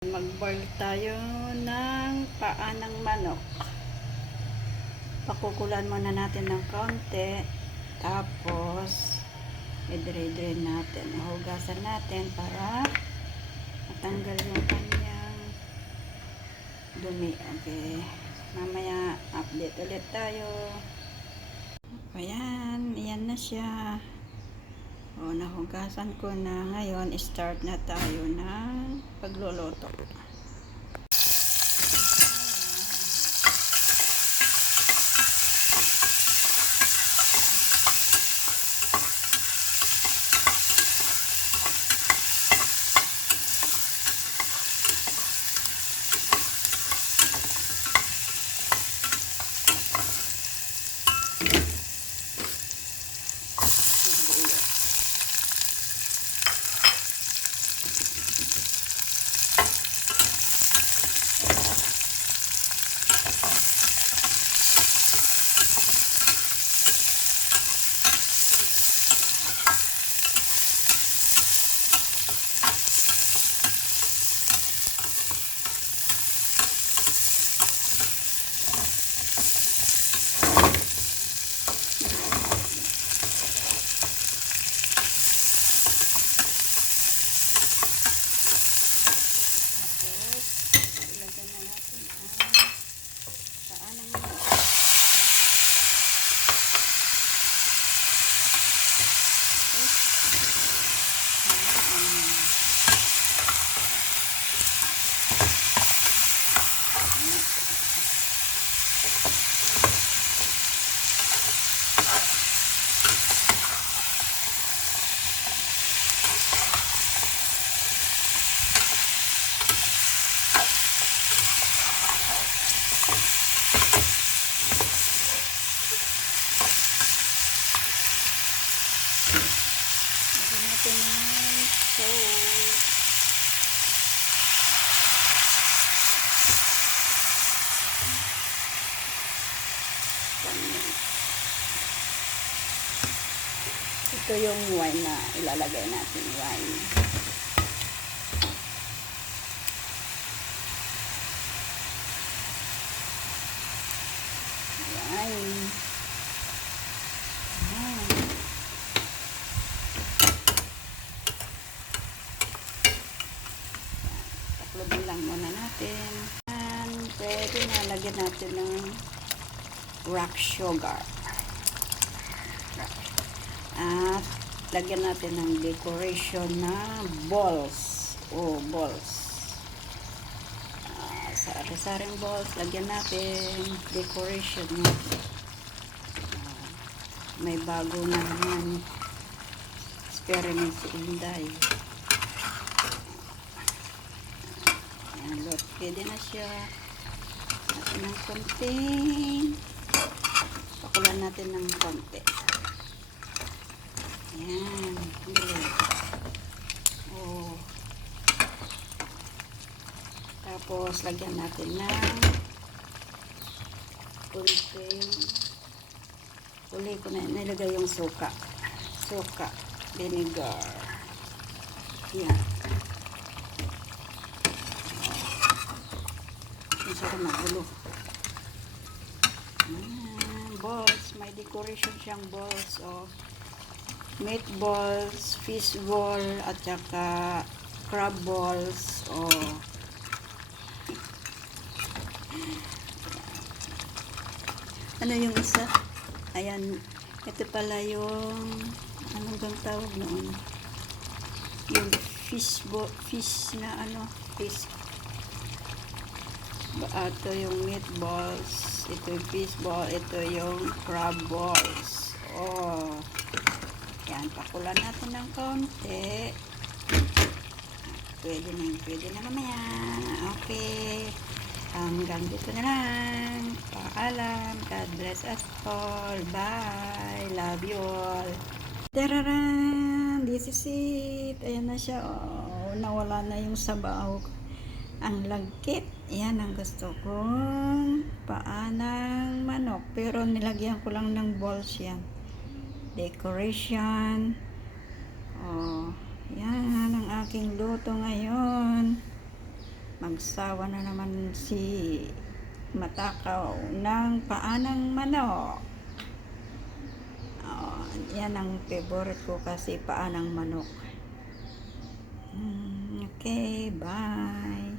Mag-boil tayo ng paa ng manok. Pakukulan muna natin ng kaunti. Tapos, i-drain natin. Hugasan natin para matanggal yung kanyang dumi. Okay. Mamaya, update ulit tayo. Ayan. Ayan na siya. O, nahugasan ko na. Ngayon, start na tayo ng pagluluto. Ito yung wine na ilalagay natin. Wine. Wine. Taklobin lang muna natin. And pwede na lagyan natin ng rock sugar. At lagyan natin ng decoration na balls. Oh, balls. Sari-saring balls. Lagyan natin decoration na. May bago na naman experiment si Inday. Ayan, look. Pwede na siya. Natin ng konting. Pakulan natin ng konti. Ayan. Oh. Tapos, lagyan natin ng konting. Uli ko na nilagay yung suka. Suka. Vinegar. Ayan. Masarap magulo. Balls. May decoration siyang balls. Oh. Meatballs, fish ball, at saka crab balls. Oh. Ano yung isa? Ayan. Ito pala yung anong bang tawag noon? Yung fish ball, fish na ano? Fish. Ito yung meatballs. Ito yung fish ball. Ito yung crab balls. Oh. Yan, pakulan natin ng konti. Pwede na mamaya. Okay. Hanggang dito na lang. Paalam. God bless us all. Bye. Love you all. Tararan! This is it. Ayan na siya. Oh, nawala na yung sabaw. Ang lagkit. Yan ang gusto kong paa ng manok. Pero nilagyan ko lang ng balls yan. Decoration. Oh, yan ang aking luto ngayon. Magsawa na naman si Matakaw ng paanang manok. Oh, yan ang favorite ko kasi paanang manok. Okay, bye.